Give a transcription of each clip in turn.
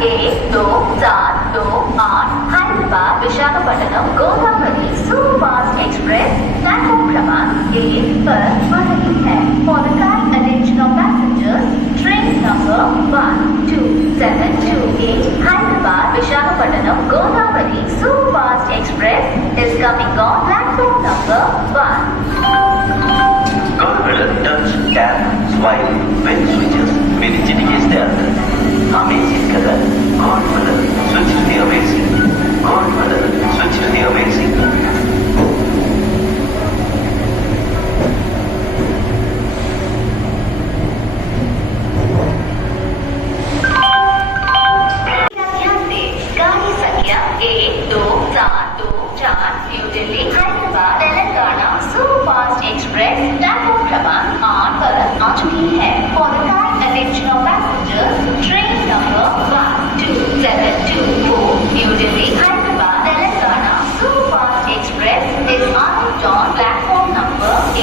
1 2 4 2 8 Hyderabad Visakhapatnam Godavari Superfast Express platform क्रमांक 1 पर आ रही है। For the kind attention of passengers, train number 12728 Hyderabad Visakhapatnam Godavari Superfast Express is coming on platform number 1. Government touch, tap, swipe, when switches, मेरी जिंदगी से अंदर amazing कदर, Godfather, switch to the amazing, Godfather, switch to the amazing. गाड़ी संख्या 1 2 4 2 4 new Delhi Hyderabad Telangana superfast express platform क्रमांक 8 पर आ चुकी है। For the kind attention of passengers, train number 12724 New Delhi Hyderabad Telangana Superfast Express is arrived on platform number 8.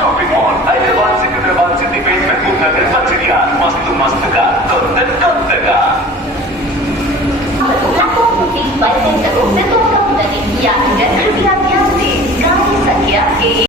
Shopping mall, Hyderabad, Secunderabad City basement, Mumnagar, Pachiriya, मस्त का, कौन का। Platform booking परिवर्तकों से तो कम नहीं यात्रिगण कृपया ध्यान दें। गाड़ी संख्या 1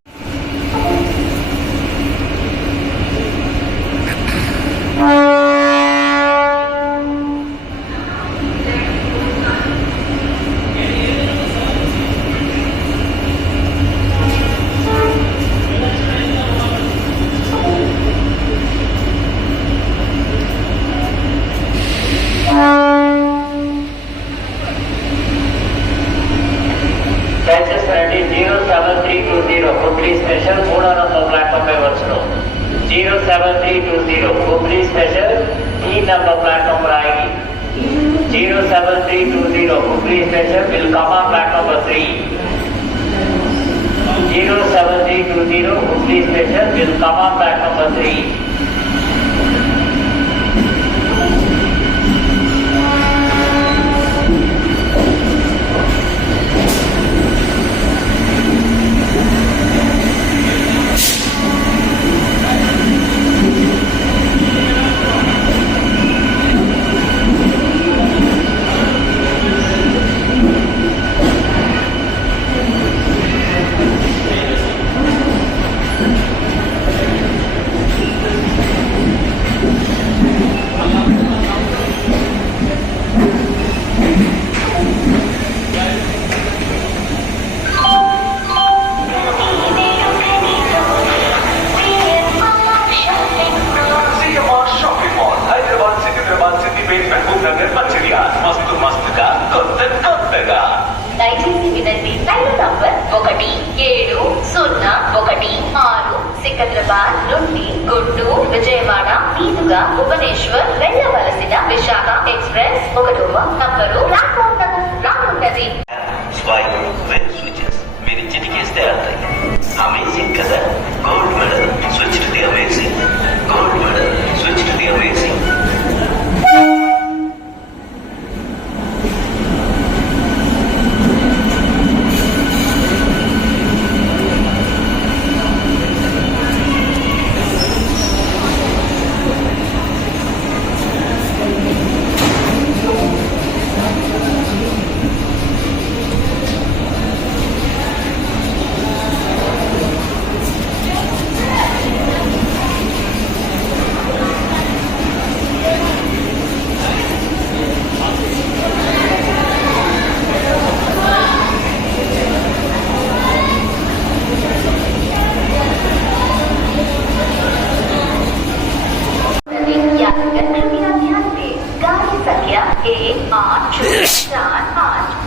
Taxis ready 07320 Hubli Special 3 number platform पे बचनो 07320 Hubli Special 3 number platform पर आएगी 07320 Hubli Special will come on platform number 3 07320 Hubli Special will come on platform number 3. దయచేసి వినండి రైలు నంబర్ 1701 సికింద్రాబాద్ నుండి గుంటూరు విజయవాడ మీదుగా భువనేశ్వర్ వెళ్ళవలసిన విశాఖ ఎక్స్ప్రెస్ 1వ నంబరు ప్లాట్ఫామ్ నందు రానున్నది। Swipe, when switches, मेरी जिंदगी से अंदर amazing कदर, gold medal, switch to the amazing, gold medal, switch to the amazing.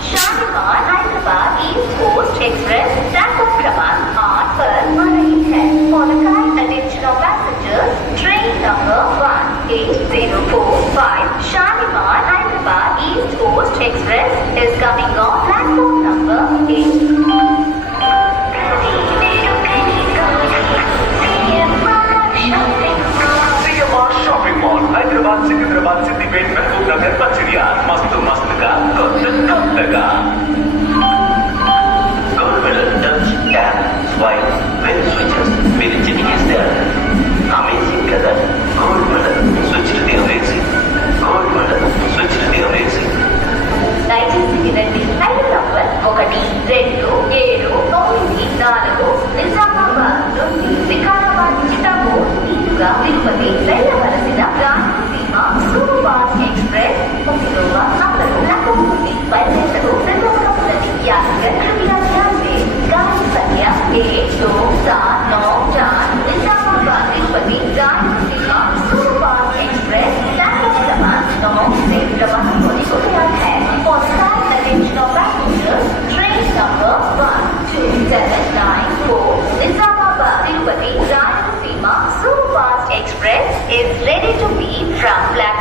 Shalimar Hyderabad East Coast Express platform क्रमांक 8 पर आ रही है। For the kind attention of passengers, train number 18045 Shalimar Hyderabad East Coast Express is coming on platform number 8. Shopping mall, Hyderabad, Secunderabad City basement, Mumnagar, Pachiriya, मस्त का, कौन का। Government touch, tap, swipe, when switches. together. Gold medal. Switch to the racing. Gold medal. Switch to the racing. దయచేసి వినండి. రైలు number 1, 2, 7, 9, 4 Nizamabad నుండి సికింద్రాబాద్ చిటాపూర్ మీదుగా తిరుపతి వెళ్ళవలసిన Rayalaseema super fast express 9వ నంబరు ప్లాట్ఫామ్ నుండి బయలుదేరదు. రెండవ నంబర్ యాత్రికర్ कृपया ध्यान दें. गाड़ी संख्या 1, 2, 7, 9, 4 Nizamabad Tirupati Rayalaseema super fast express platform क्रमांक 9 से रवाना होने को तैयार है. For the kind attention of passengers, train number 12794 Nizamabad Tirupati Rayalaseema Super Fast Express is ready to leave from platform